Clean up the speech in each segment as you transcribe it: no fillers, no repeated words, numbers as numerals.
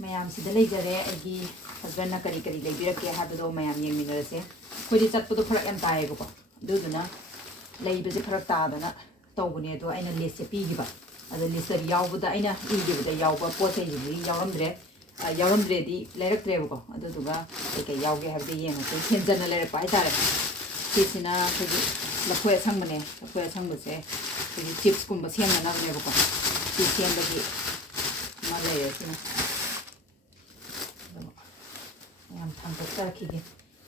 mayam sida leijare agi husband na kari kari leibirake habado mayam yengminarase khodi chatpudo pharak yam taayego ko duduna leibase pharak taadana tawbune do aina list pigiba ada list yawbuda aina igibuda yawba poche yi yawramdre yawramdre di leiraktrebo ko aduduga eke yawge habde yengase senjana leirak pai tare sisina khodi lakhoi sangmane lakhoi sangbase khodi chips kumba semna nabne ko si sembagi ma leirasina mayam thangtaktarkhige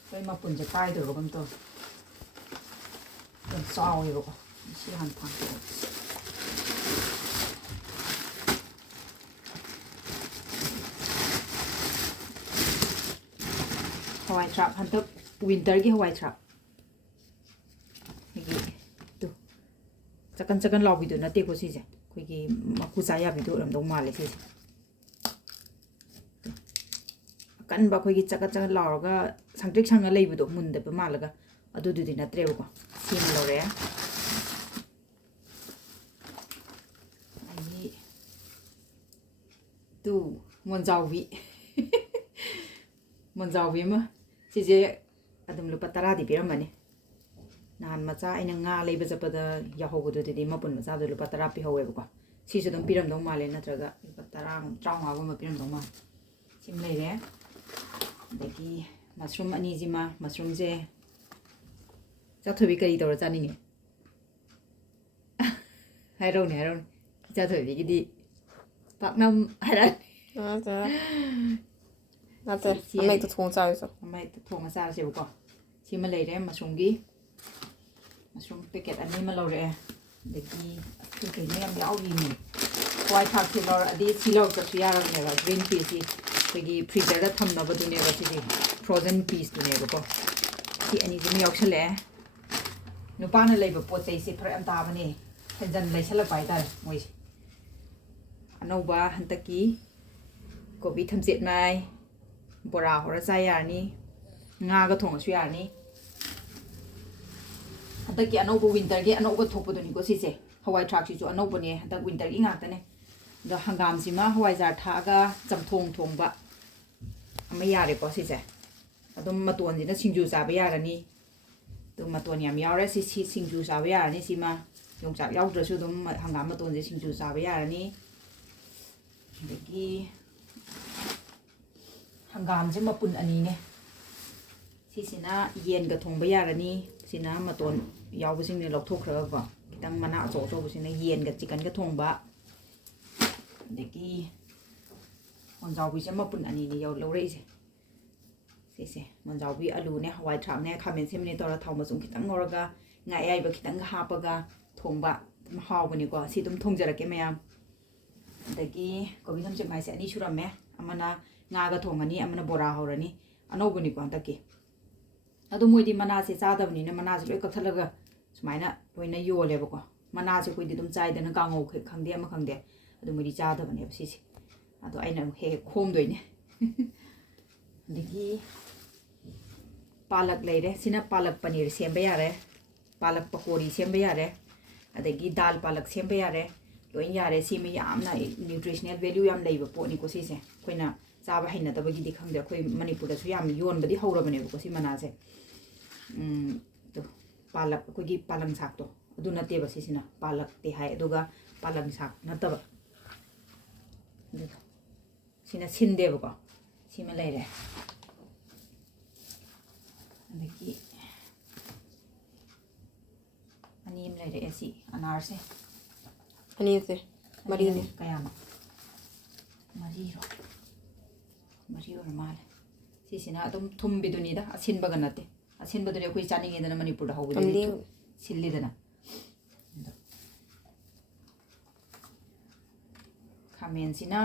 koi mapunje paidorogam to 좀 싸워요. 시한 탕. 하와이 트랍 한턱 윈터기 하와이 트랍. 이게 또 잠깐 라비도 나대 보시지. 그게 마쿠자야 비도 그럼도 말래 시지. 간바 거기 잠깐 라오가 상득상을 레이브도 문데 말라가 아두두디 나트레고 심로래 아니 또 먼저위 먼저위마 시제 아듬 루파 따라디 비람마니 난 마자 아이나 nga leibă zapădă yahogududi mapun maza lupa tara pi howebuko sisu dum piram dong male natraga lupa tara trauma ba ma piram dong ma sim leire deki mushroom ani jima mushroom je 자토비 그리 돌아 자니니 하이로네 자토비 기디 박남 하라 맞아 엄마도 thongtharage 엄마도 thongtharage 보고 지금 레이레 마숑기 마숑 패켓 아니 말로레 데기 그게 그냥 야오기니 화이트 탑 필러 아디 실럭 저야라네가 그린 피스 그게 프리저에 탐나버도네가 지기 프로즌 피스도네 보고 이 아니 좀 역설래 누파는 레이버 포체이시 프레임 타바니 현전 레이슬라 바이다 모이 아노바 한타키 고비 탐셋 마이 보라 호라 자야니 nga가 통어수 야니 한타키 아노바 윈터기 아노바 톡보도니고 시세 하와이 트락시주 아노바니 한타 윈터기 ngaktane 더 한감시마 하와이 자 타가 점통 통바 아마 야레고 시세 아돔 마톤지나 싱주 자바 야라니 또 마톤 얌 야래 시 싱주 자바 야라니 시마 용작 야우드르수 좀 한감 마톤지 싱주 자바 야라니 데기 한감지 마뿐 아니네 시시나 이엔가 통바 야라니 시나 마톤 야우부싱네 럭톡크러고 기당 마나 조조부싱네 이엔가 치킨가 통바 데기 원자부시 마뿐 아니네 야 러레이세 세세 먼저비 알루네 하와이 트랍네 카멘 셈네 떠라 타우마 좀 기당 넣어가 nga이아이바 기당 하빠가 통바 하오보니고 시둠 통저렇게 매야 데기 거기 삼십 마이세 아니 슈라메 아마나 nga가 통하니 아마나 보라 하오라니 아노보니고 한다기 나도 모이디 마나세 짜다보니네 마나세 왜 깍탈라가 수마이나 보이나 요레버고 마나세 고이디 좀 짜이데는 강오 강데 아마 강데 아도 모이디 짜다보네 시시 아도 아이나 해 콤도이네 데기 पालक लेरे सिना पालक पनीर सेंबे यारे पालक पकोड़ी सेंबे यारे अदगी दाल पालक सेंबे यारे lion यारे सिमे यामना nutritional value याम लेबो pony को सिसे कोइना चाबा हैना तबगी दि खंगदे कोइ मणिपुर दसु याम योनबदी हौरबने को सि मनासे तो पालक कोगी पालंग साक तो अदु नते बसिसिना पालक ते हाय अदुगा पालंग साक नतबा सिना सिनदेबो को सिमा लेरे देखिए अनीम ले रहे ऐसी अनार से अनीम से मरी ने कयामा मरी और माल सिसिना तुम बिदुनीदा असिन बगनते असिन बदुरे कोई चानिंगे दना मणिपुर दा होबुदे सिल्ली दना खामेन सिना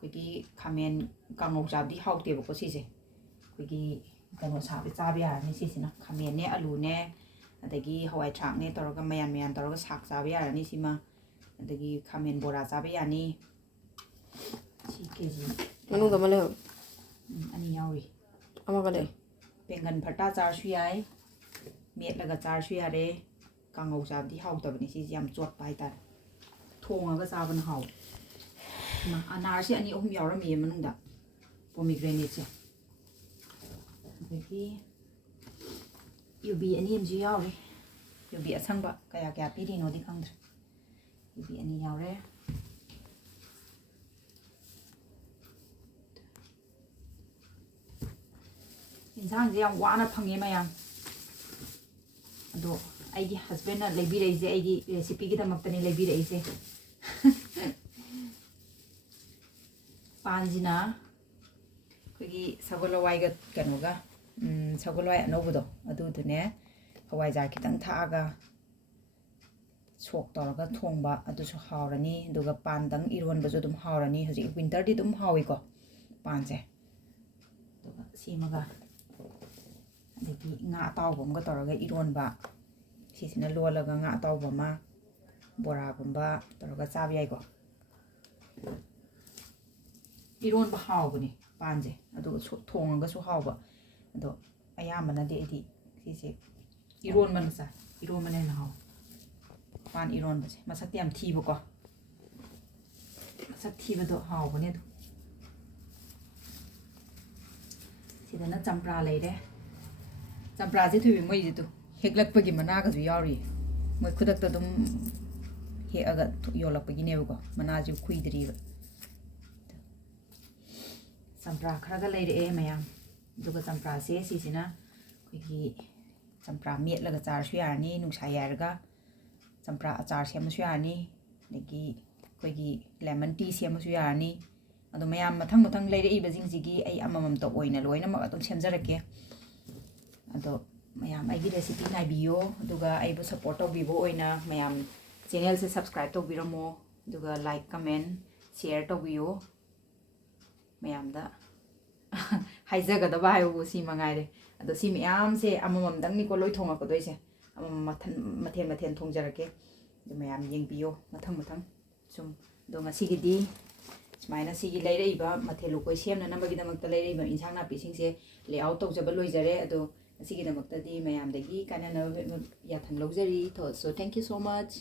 कोई खामेन कांगौ जाबदी हाउतेबो को सिसे कोई कनो साबे चाबे यारनी सिसिना खामेने आलूने अदगी हवाई ट्राकने तौरगा मयान मयान तौरगा साक चाबे यारनी सिमा अदगी खामेन बोरा चाबे यानी सी केजी मनु गमले हो अनि यावी अमगले बेंगन फटा चारसु याय मेटलगा चारसु यारे कांगौ चाबदी हाउतबनी सिसि याम चोट पाइता थोंगागा चाबन हाउ ꯑꯅꯥꯔꯁꯦ ꯑꯅꯤ ꯑꯍꯨꯝ ꯌꯥꯎꯔꯝꯃꯤꯌꯦ ꯃꯅꯨꯡꯗ ꯄꯣꯃꯤꯒ꯭ꯔꯦꯅꯦꯠꯁꯦ ꯑꯗꯒꯤ ꯌꯨꯕꯤ ꯑꯅꯤ ꯑꯃꯁꯨ ꯌꯥꯎꯔꯤ ꯌꯨꯕꯤ ꯑꯁꯪꯕ ꯀꯌꯥ ꯀꯌꯥ ꯄꯤꯔꯤꯅꯣꯗꯤ ꯈꯪꯗ꯭ꯔꯦ ꯌꯨꯕꯤ ꯑꯅꯤ ꯌꯥꯎꯔꯦ ꯏꯟꯁꯥꯡꯁꯦ ꯌꯥꯝ ꯋꯥꯅ ꯐꯪꯉꯦ ꯃꯌꯥꯝ ꯑꯗꯣ ꯑꯩꯒꯤ ꯍꯁꯕꯦꯟꯅ ꯂꯩꯕꯤꯔꯛꯏꯁꯦ ꯑꯩꯒꯤ ꯔꯦꯁꯤꯄꯤꯒꯤꯗꯃꯛꯇꯅꯤ ꯂꯩꯕꯤꯔꯛꯏꯁꯦ ꯄꯥꯟꯁꯤꯅ ꯑꯩꯈꯣꯏꯒꯤ ꯁꯒꯣꯜ ꯍꯋꯥꯏꯒ ꯀꯩꯅꯣꯒ ꯁꯒꯣꯜ ꯍꯋꯥꯏ ꯑꯅꯧꯕꯗꯣ ꯑꯗꯨꯗꯨꯅꯦ ꯍꯋꯥꯏꯖꯥꯔ ꯈꯤꯇꯪ ꯊꯥꯛꯑꯒ ꯁꯣꯛ ꯇꯧꯔꯒ ꯊꯣꯡꯕ ꯑꯗꯨꯁꯨ ꯍꯥꯎꯔꯅꯤ ꯑꯗꯨꯒ ꯄꯥꯟꯗꯪ ꯏꯔꯣꯟꯕꯁꯨ ꯑꯗꯨꯝ ꯍꯥꯎꯔꯅꯤ ꯍꯧꯖꯤꯛ ꯋꯤꯟꯇꯔꯗꯤ ꯑꯗꯨꯝ ꯍꯥꯎꯏꯀꯣ ꯄꯥꯟꯁꯦ ꯑꯗꯨꯒ ꯁꯤꯃꯒ ꯑꯗꯒꯤ ꯉꯥ ꯑꯇꯥꯎꯕ ꯑꯃꯒ ꯇꯧꯔꯒ ꯏꯔꯣꯟꯕ ꯁꯤꯁꯤꯅ ꯂꯣꯜꯂꯒ ꯉꯥ ꯑꯇꯥꯎꯕ ꯑꯃ ꯕꯣꯔꯥꯒꯨꯝꯕ ꯇꯧꯔꯒ ꯆꯥꯕ ꯌꯥꯏꯀꯣ 이런 하우거니 반제 아도 통한 것도 하우고 아도 아야만나데 이디 시시 이론만 사 이론만 해나 하우 반 이론 버지 마삭티 ям 티보고 마삭 티버도 하우거니도 시데나 잠프라 레이데 잠프라지 투비 뭐이지도 헥락पगी मना가जु याउरी मै खुदक्ता दम हेअगा योलक्पगिनेबको मनाजु खुइद्रीब चंप्रा खरगा लेरे मयाम दुगा चंप्रा से सिसिना खुगी चंप्रा मेटलगा चारसु यारनी नुंसा यारगा चंप्रा अचार सेमसु यारनी दगी खुगी लेमन टी सेमसु यारनी अदो मयाम मथंग मथंग लेरे इबजिंगजिगी आई अममम तो ओइना लोइना मग अदुम सेमजरके अदो mayam aigi recipe naibiyo aduga aibu support tawbibo oina mayam channel se subscribe tawbiramo aduga like comment share tawbiyo mayam da haijaga ba hayu si mangaire ado si mayam se amamam dang ni ko loi thonga ko doise amam mathen thongjarake adu mayam yengbiyo mathang mathang sum do ngasi gidi smaina sigi leiraiba mathelu koi semna nambagi damakta leiraiba insang na pising se layout tawjaba loijare ado ꯑꯁꯤꯒꯤꯗꯃꯛꯇꯗꯤ ꯃꯌꯥꯝꯗꯒꯤ ꯀꯥꯟꯅꯅꯕ ꯌꯥꯊꯪ ꯂꯧꯖꯔꯤ so thank you so much